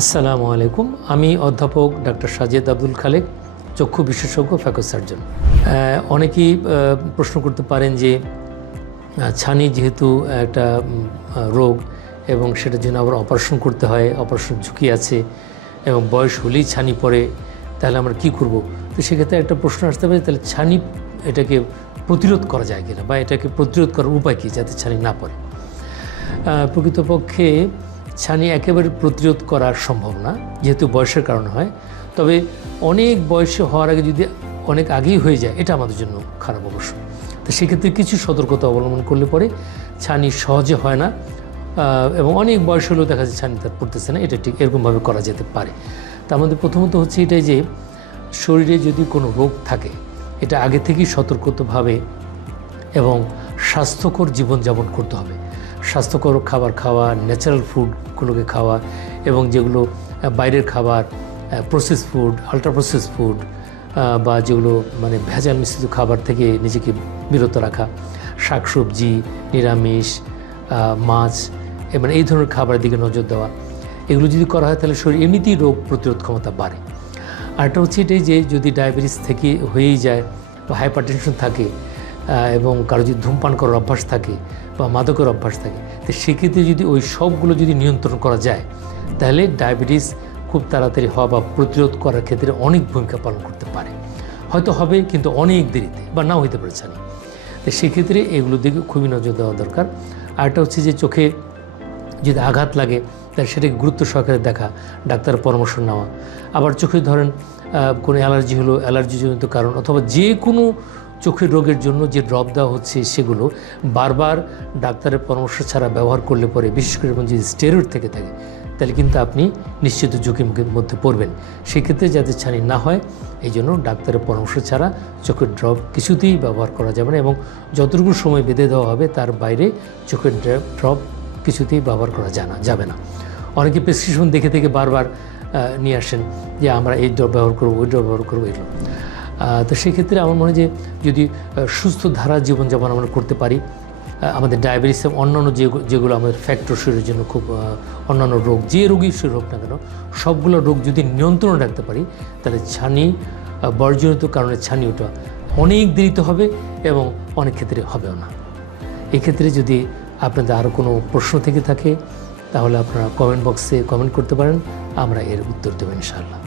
আসসালামু আলাইকুম। আমি অধ্যাপক ডাক্তার সাজেদ আব্দুল খালেক, চক্ষু বিশেষজ্ঞ, ফ্যাকো সার্জন। অনেকেই প্রশ্ন করতে পারেন যে ছানি যেহেতু একটা রোগ এবং সেটার জন্য আবার অপারেশন করতে হয়, অপারেশন ঝুঁকি আছে এবং বয়স হলেই ছানি পড়ে, তাহলে আমরা কি করব? তো সেক্ষেত্রে একটা প্রশ্ন আসতে পারে, তাহলে ছানি এটাকে প্রতিরোধ করা যায় কিনা, বা এটাকে প্রতিরোধ করার উপায় কী যাতে ছানি না পড়ে? প্রকৃতপক্ষে ছানি একেবারে প্রতিরোধ করা সম্ভব না, যেহেতু বয়সের কারণে হয়। তবে অনেক বয়সে হওয়ার আগে যদি অনেক আগেই হয়ে যায়, এটা আমাদের জন্য খারাপ অবশ্য। তো সেক্ষেত্রে কিছু সতর্কতা অবলম্বন করলে পরে ছানি সহজে হয় না, এবং অনেক বয়স হলেও দেখা যাচ্ছে ছানি তার পড়তেছে না। এটা ঠিক এরকমভাবে করা যেতে পারে। তার মধ্যে প্রথমত হচ্ছে এটাই যে শরীরে যদি কোনো রোগ থাকে, এটা আগে থেকেই সতর্কতাভাবে এবং স্বাস্থ্যকর জীবনযাপন করতে হবে। স্বাস্থ্যকর খাবার খাওয়া, ন্যাচারাল ফুডগুলোকে খাওয়া, এবং যেগুলো বাইরের খাবার, process food, ultra process food, বা যেগুলো মানে ভেজাল মিশ্রিত খাবার থেকে নিজেকে বিরত রাখা, শাকসবজি, নিরামিষ, মাছ, এবং এই ধরনের খাবারের দিকে নজর দেওয়া, এগুলো যদি করা হয় তাহলে শরীর এমনিতেই রোগ প্রতিরোধ ক্ষমতা বাড়ে। আরেকটা হচ্ছে এটাই যে যদি ডায়াবেটিস থেকে হয়েই যায়, বা হাইপারটেনশন থাকে, এবং কারো যদি ধূমপান করার অভ্যাস থাকে বা মাদকের অভ্যাস থাকে, তো সেক্ষেত্রে যদি ওই সবগুলো যদি নিয়ন্ত্রণ করা যায়, তাহলে ডায়াবেটিস খুব তাড়াতাড়ি হওয়া বা প্রতিরোধ করার ক্ষেত্রে অনেক ভূমিকা পালন করতে পারে। হয়তো হবে, কিন্তু অনেক দেরিতে, বা নাও হইতে পারে ছানি। তো সেক্ষেত্রে এগুলোর দিকে খুবই নজর দেওয়া দরকার। আরেকটা হচ্ছে যে চোখে যদি আঘাত লাগে, তাহলে সেটাকে গুরুত্ব সহকারে দেখা, ডাক্তারের পরামর্শ নেওয়া। আবার চোখে ধরেন কোনো অ্যালার্জি হলো, অ্যালার্জিজনিত কারণ, অথবা যে কোনো চোখের রোগের জন্য যে ড্রপ দেওয়া হচ্ছে, সেগুলো বারবার ডাক্তারের পরামর্শ ছাড়া ব্যবহার করলে পরে, বিশেষ করে যদি স্টেরয়েড থেকে থাকে, তাহলে কিন্তু আপনি নিশ্চিত ঝুঁকির মধ্যে পড়বেন। সেক্ষেত্রে যাতে ছানি না হয়, এই জন্য ডাক্তারের পরামর্শ ছাড়া চোখের ড্রপ কিছুতেই ব্যবহার করা যাবে না, এবং যতটুকু সময় বেঁধে দেওয়া হবে তার বাইরে চোখের ড্রপ কিছুতেই ব্যবহার করা যাবে না। অনেকে প্রেসক্রিপশন দেখে থেকে বারবার নিয়ে আসেন যে আমরা এই ড্রপ ব্যবহার করবো, ওই ড্রপ ব্যবহার করবো, এগুলো। তো সেক্ষেত্রে আমার মনে হয় যে যদি সুস্থ ধারা জীবনযাপন আমরা করতে পারি, আমাদের ডায়াবেটিসের অন্যান্য যেগুলো আমাদের ফ্যাক্টর শরীরের জন্য খুব অন্যান্য রোগ, যে রোগই শরীর হোক না কেন, সবগুলো রোগ যদি নিয়ন্ত্রণে রাখতে পারি, তাহলে ছানি, বর্জনিত কারণে ছানি ওঠা অনেক দেরিতে হবে, এবং অনেক ক্ষেত্রে হবেও না। এক্ষেত্রে যদি আপনাদের আরও কোনো প্রশ্ন থেকে থাকে, তাহলে আপনারা কমেন্ট বক্সে কমেন্ট করতে পারেন, আমরা এর উত্তর দেব ইনশাআল্লাহ।